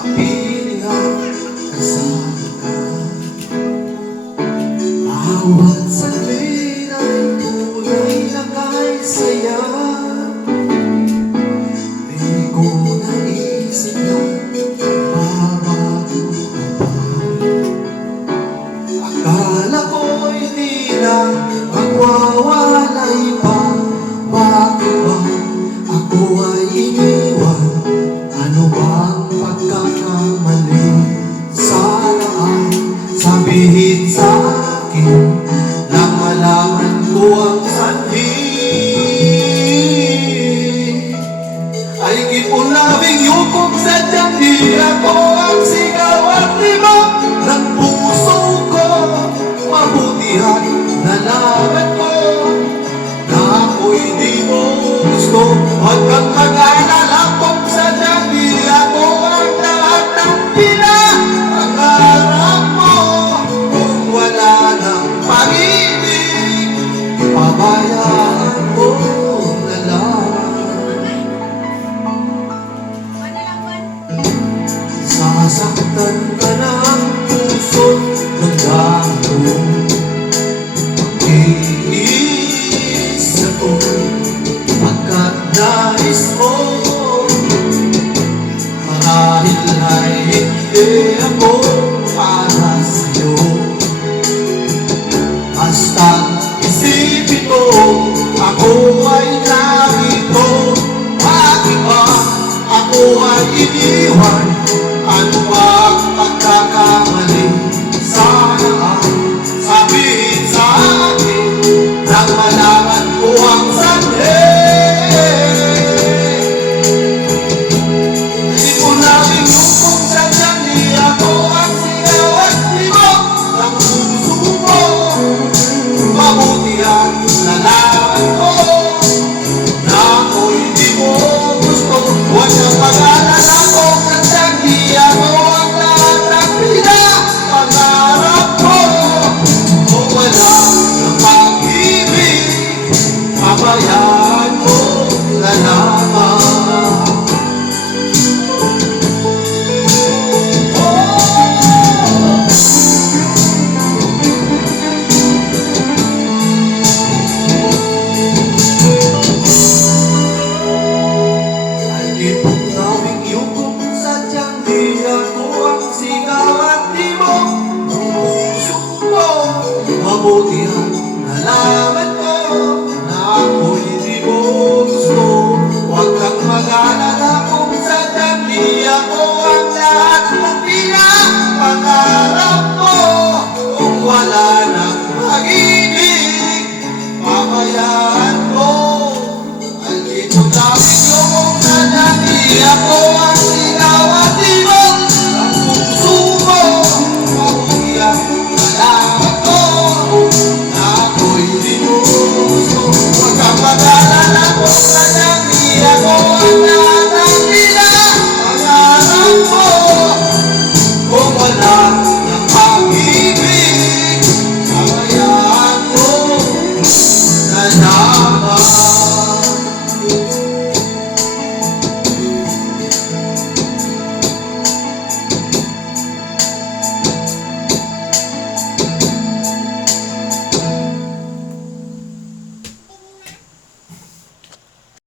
kapilingan kasama. Bawat saglit ay tunay na kay saya. Di ko naisip na babago ka pa. Akala ko'y di na magwawalay pa. Bakit ba ako ay iniwan? Ano bang pagkakamali? Sana ay sabihin sa akin nang malaman ko ang sanhi. Ay kipon labing yukog sa tiyan, ako ang sigaw at libak ng puso ko. Mabutihan nalaman ko na ako'y di mo gusto. Huwag kang mag-alala kung sadyang di ako ang lahat ng pinapangarap mo. Kung wala ng pag-ibig, pabayaan mo na lang. Sasaktan ka ng puso ng damo. Inis ako pagkat nais mo. Marahil ay hindi ako para sa'yo. Basta't isipin mo, ako ay narito. Bakit ba ako ay iniwan? Ano ang pagkakamali? Sana ay sabihin sa akin nang malaman ko ang sanhi. Hindi ko nabing kung sadyang di ako ang sigaw at libak ng puso mo. Mabutihan nalaman ko na ako'y di mo gusto. Huwag kang mag-alala kung sadyang di ako ang lahat ng pinapangarap ko. Kung wala ng pag-ibig, pabayaan mo na lamang. Ay kipong tawing yukong sadyang di ako ang sigaw at tibok ng puso ko. Mabutihan nalaman ko na ako'y di mo gusto. Huwag kang mag-alala kung sadyang di ako ang lahat ng pinapangarap mo. Kung wala ng pag-ibig, pabayaan mo. Ang ito labing yung na di ako